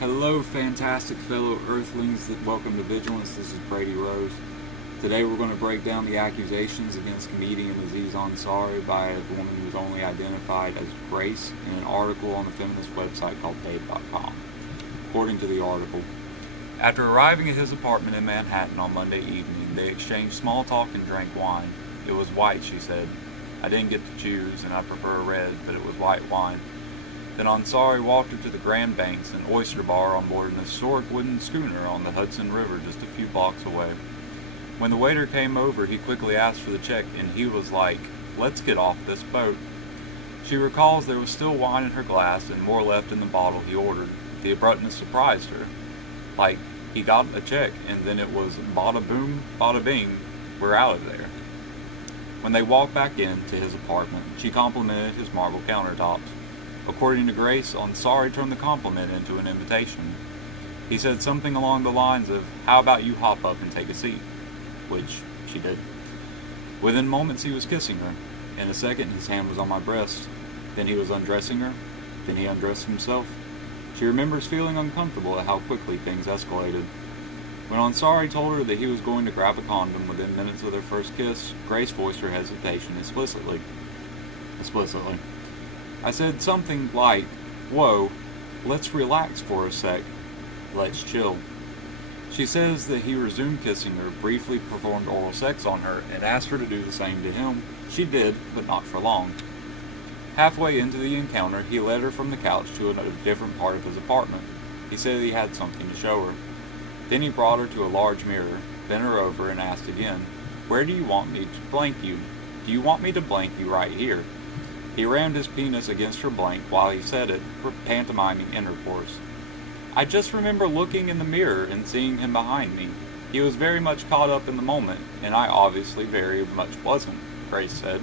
Hello, fantastic fellow Earthlings. Welcome to Vigilance. This is Brady Rose. Today we're going to break down the accusations against comedian Aziz Ansari by a woman who's only identified as Grace in an article on the feminist website called Babe.com. According to the article, after arriving at his apartment in Manhattan on Monday evening, they exchanged small talk and drank wine. It was white, she said. I didn't get to choose, and I prefer red, but it was white wine. Then Ansari walked her to the Grand Banks, an oyster bar on board an historic wooden schooner on the Hudson River just a few blocks away. When the waiter came over, he quickly asked for the check, and he was like, "Let's get off this boat." She recalls there was still wine in her glass and more left in the bottle he ordered. The abruptness surprised her. Like, he got a check, and then it was bada boom, bada bing, we're out of there. When they walked back into his apartment, she complimented his marble countertops. According to Grace, Ansari turned the compliment into an invitation. He said something along the lines of, "How about you hop up and take a seat?" Which she did. Within moments he was kissing her. In a second his hand was on my breast. Then he was undressing her. Then he undressed himself. She remembers feeling uncomfortable at how quickly things escalated. When Ansari told her that he was going to grab a condom within minutes of their first kiss, Grace voiced her hesitation explicitly. I said something like, "Whoa, let's relax for a sec. Let's chill." She says that he resumed kissing her, briefly performed oral sex on her, and asked her to do the same to him. She did, but not for long. Halfway into the encounter, he led her from the couch to a different part of his apartment. He said he had something to show her. Then he brought her to a large mirror, bent her over, and asked again, "Where do you want me to blank you? Do you want me to blank you right here?" He rammed his penis against her blank while he said it, pantomiming intercourse. I just remember looking in the mirror and seeing him behind me. He was very much caught up in the moment, and I obviously very much wasn't, Grace said.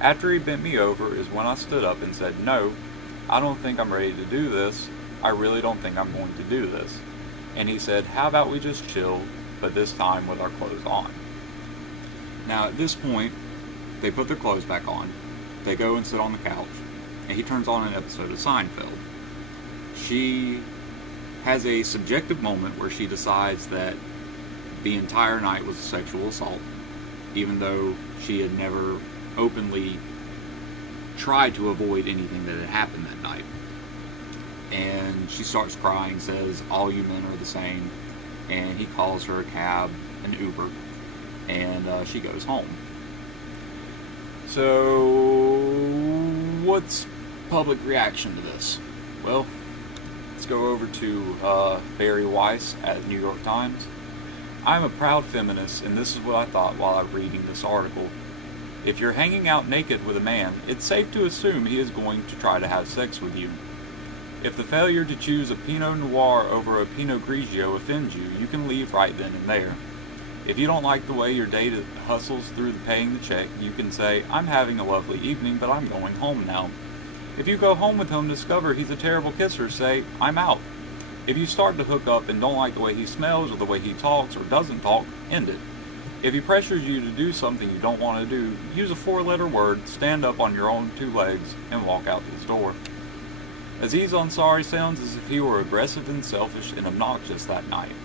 After he bent me over is when I stood up and said, "No, I don't think I'm ready to do this. I really don't think I'm going to do this." And he said, "How about we just chill, but this time with our clothes on?" Now at this point, they put their clothes back on. They go and sit on the couch, and he turns on an episode of Seinfeld. She has a subjective moment where she decides that the entire night was a sexual assault, even though she had never openly tried to avoid anything that had happened that night. And she starts crying, says, "All you men are the same," and he calls her a cab, an Uber, and she goes home. So, what's public reaction to this? Well, let's go over to Barry Weiss at New York Times. "I'm a proud feminist, and this is what I thought while I'm reading this article. If you're hanging out naked with a man, it's safe to assume he is going to try to have sex with you. If the failure to choose a Pinot Noir over a Pinot Grigio offends you, you can leave right then and there. If you don't like the way your date hustles through paying the check, you can say, 'I'm having a lovely evening, but I'm going home now.' If you go home with him and discover he's a terrible kisser, say, 'I'm out.' If you start to hook up and don't like the way he smells or the way he talks or doesn't talk, end it. If he pressures you to do something you don't want to do, use a 4-letter word, stand up on your own 2 legs, and walk out his door." Aziz Ansari sounds as if he were aggressive and selfish and obnoxious that night.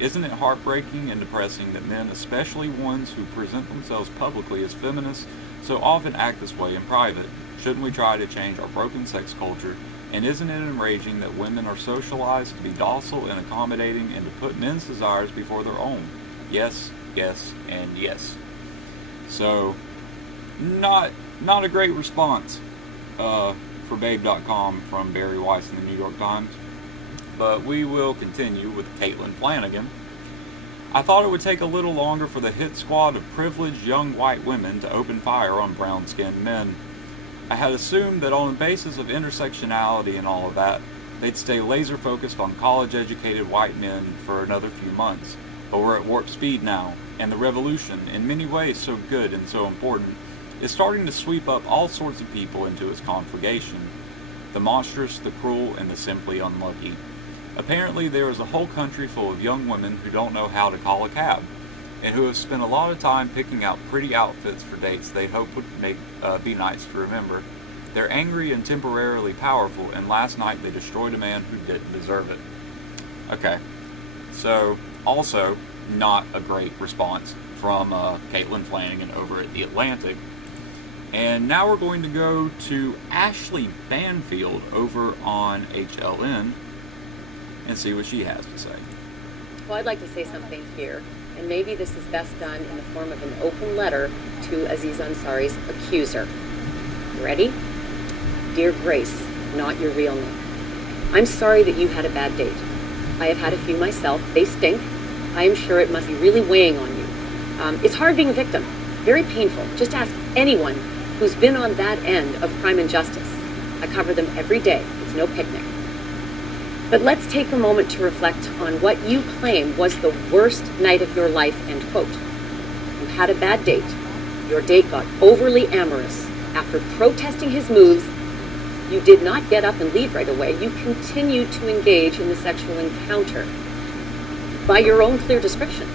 Isn't it heartbreaking and depressing that men, especially ones who present themselves publicly as feminists, so often act this way in private? Shouldn't we try to change our broken sex culture? And isn't it enraging that women are socialized to be docile and accommodating and to put men's desires before their own? Yes, yes, and yes. So, not a great response for Babe.com from Barry Weiss in the New York Times. But we will continue with Caitlin Flanagan. "I thought it would take a little longer for the hit squad of privileged young white women to open fire on brown-skinned men. I had assumed that on the basis of intersectionality and all of that, they'd stay laser-focused on college-educated white men for another few months. But we're at warp speed now, and the revolution, in many ways so good and so important, is starting to sweep up all sorts of people into its conflagration. The monstrous, the cruel, and the simply unlucky. Apparently there is a whole country full of young women who don't know how to call a cab, and who have spent a lot of time picking out pretty outfits for dates they hope would be nights to remember, They're angry and temporarily powerful, and last night they destroyed a man who didn't deserve it. Okay, so also not a great response from Caitlin Flanagan over at The Atlantic. And now we're going to go to Ashleigh Banfield over on HLN and see what she has to say. Well, I'd like to say something here, and maybe this is best done in the form of an open letter to Aziz Ansari's accuser. Ready? Dear Grace, not your real name. I'm sorry that you had a bad date. I have had a few myself. They stink. I am sure it must be really weighing on you. It's hard being a victim. Very painful. Just ask anyone who's been on that end of crime and justice. I cover them every day. It's no picnic. But let's take a moment to reflect on what you claim was the worst night of your life, end quote. You had a bad date. Your date got overly amorous. After protesting his moves, you did not get up and leave right away. You continued to engage in the sexual encounter. By your own clear description,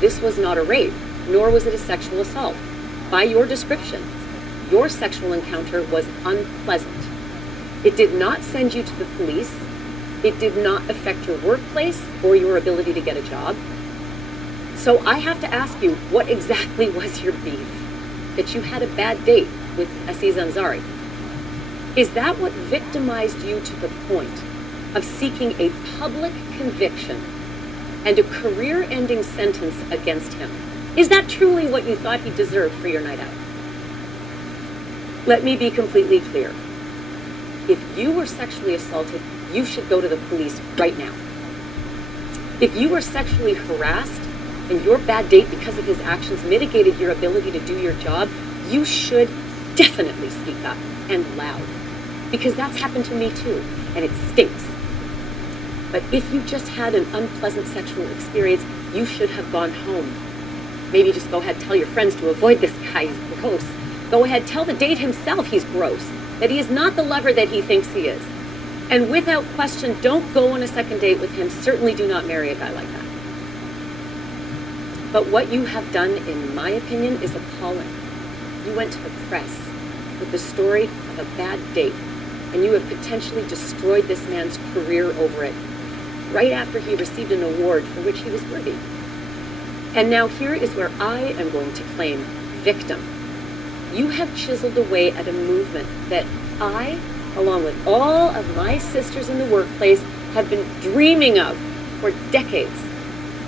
this was not a rape, nor was it a sexual assault. By your description, your sexual encounter was unpleasant. It did not send you to the police. It did not affect your workplace or your ability to get a job. So I have to ask you, what exactly was your beef? That you had a bad date with Aziz Ansari. Is that what victimized you to the point of seeking a public conviction and a career-ending sentence against him? Is that truly what you thought he deserved for your night out? Let me be completely clear. If you were sexually assaulted, you should go to the police right now. If you were sexually harassed and your bad date because of his actions mitigated your ability to do your job, you should definitely speak up and loud. Because that's happened to me too, and it stinks. But if you just had an unpleasant sexual experience, you should have gone home. Maybe just go ahead, tell your friends to avoid this guy, he's gross. Go ahead, tell the date himself he's gross, that he is not the lover that he thinks he is. And without question, don't go on a second date with him. Certainly do not marry a guy like that. But what you have done, in my opinion, is appalling. You went to the press with the story of a bad date, and you have potentially destroyed this man's career over it, right after he received an award for which he was worthy. And now here is where I am going to claim victim. You have chiseled away at a movement that I, along with all of my sisters in the workplace, have been dreaming of for decades.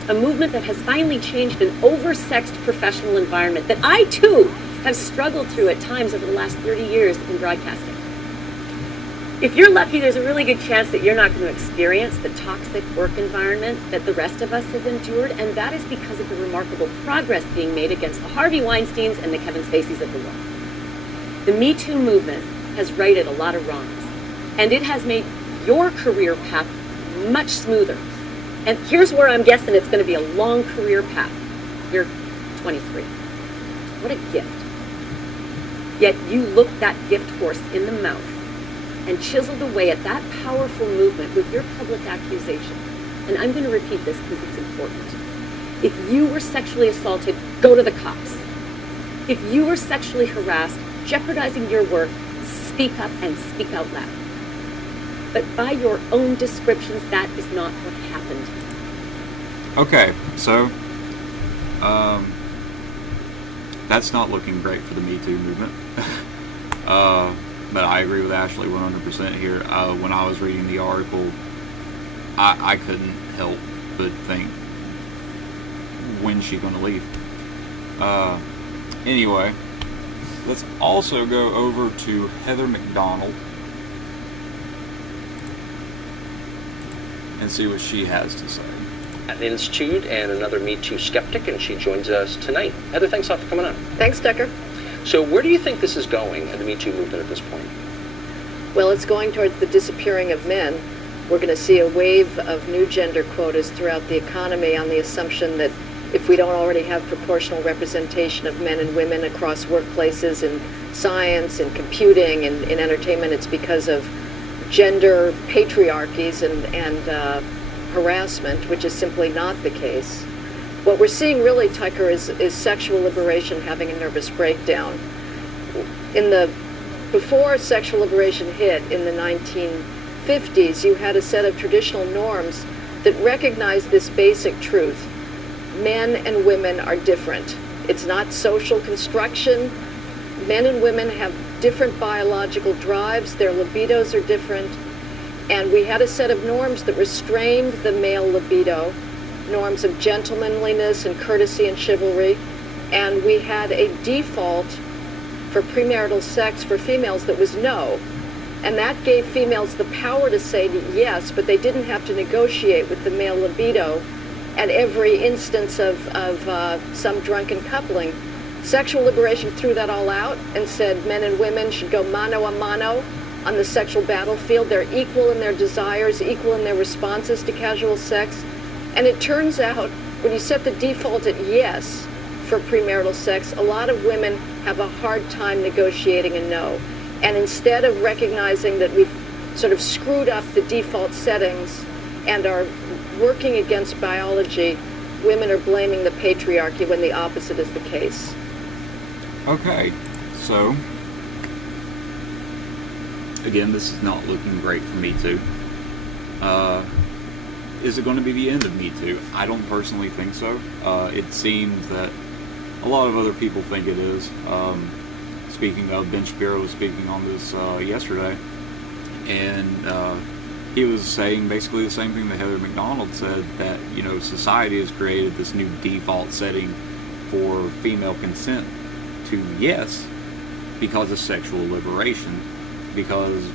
A movement that has finally changed an oversexed professional environment that I, too, have struggled through at times over the last 30 years in broadcasting. If you're lucky, there's a really good chance that you're not going to experience the toxic work environment that the rest of us have endured, and that is because of the remarkable progress being made against the Harvey Weinsteins and the Kevin Spaceys of the world. The Me Too movement has righted a lot of wrongs, and it has made your career path much smoother. And here's where I'm guessing it's going to be a long career path. You're 23. What a gift. Yet you looked that gift horse in the mouth and chiseled away at that powerful movement with your public accusation. And I'm going to repeat this because it's important. If you were sexually assaulted, go to the cops. If you were sexually harassed, jeopardizing your work, speak up and speak out loud. But by your own descriptions, that is not what happened. Okay, so that's not looking great for the Me Too movement. But I agree with Ashleigh 100% here. When I was reading the article, I couldn't help but think, when's she going to leave? Anyway, let's also go over to Heather McDonald and see what she has to say. At the Institute and another Me Too skeptic, and she joins us tonight. Heather, thanks a lot for coming on. Thanks, Decker. So where do you think this is going in the Me Too movement at this point? Well, it's going towards the disappearing of men. We're going to see a wave of new gender quotas throughout the economy on the assumption that if we don't already have proportional representation of men and women across workplaces in science and computing and in entertainment, it's because of gender patriarchies and harassment, which is simply not the case. What we're seeing really, Tucker, is sexual liberation having a nervous breakdown. In the before sexual liberation hit in the 1950s, you had a set of traditional norms that recognized this basic truth. Men and women are different. It's not social construction. Men and women have different biological drives. Their libidos are different. And we had a set of norms that restrained the male libido, norms of gentlemanliness and courtesy and chivalry. And we had a default for premarital sex for females that was no. And that gave females the power to say yes, but they didn't have to negotiate with the male libido at every instance of some drunken coupling. Sexual liberation threw that all out and said men and women should go mano a mano on the sexual battlefield. They're equal in their desires, equal in their responses to casual sex. And it turns out, when you set the default at yes for premarital sex, a lot of women have a hard time negotiating a no. And instead of recognizing that we've sort of screwed up the default settings and are working against biology, women are blaming the patriarchy when the opposite is the case. Okay, so again, this is not looking great for Me Too. Is it going to be the end of Me Too? I don't personally think so. It seems that a lot of other people think it is. Speaking of, Ben Shapiro was speaking on this yesterday, and he was saying basically the same thing that Heather McDonald said, that, you know, society has created this new default setting for female consent to yes because of sexual liberation, because,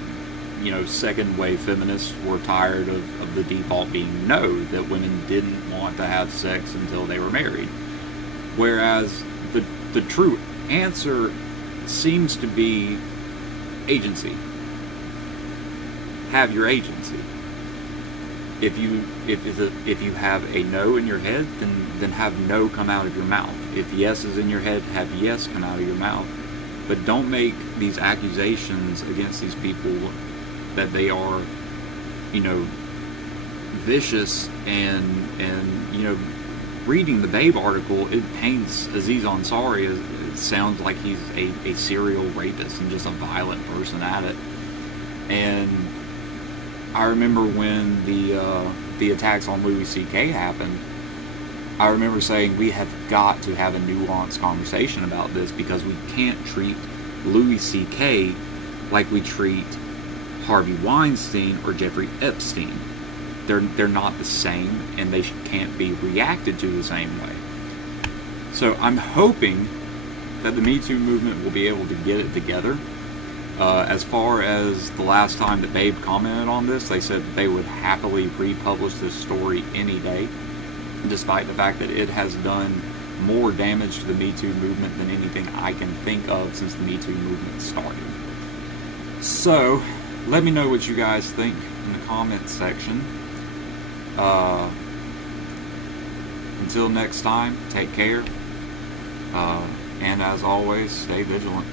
you know, second wave feminists were tired of the default being no, that women didn't want to have sex until they were married. Whereas the true answer seems to be agency. Have your agency. If you have a no in your head, then have no come out of your mouth. If yes is in your head, have yes come out of your mouth. But don't make these accusations against these people that they are, you know, vicious and you know, reading the Babe article, it paints Aziz Ansari as, it sounds like he's a serial rapist and just a violent person at it. And I remember when the attacks on Louis C.K. happened, I remember saying we have got to have a nuanced conversation about this, because we can't treat Louis C.K. like we treat Harvey Weinstein or Jeffrey Epstein. They're not the same, and they can't be reacted to the same way. So I'm hoping that the Me Too movement will be able to get it together. As far as the last time that Babe commented on this, they said they would happily republish this story any day, despite the fact that it has done more damage to the Me Too movement than anything I can think of since the Me Too movement started. So, let me know what you guys think in the comments section. Until next time, take care. And as always, stay vigilant.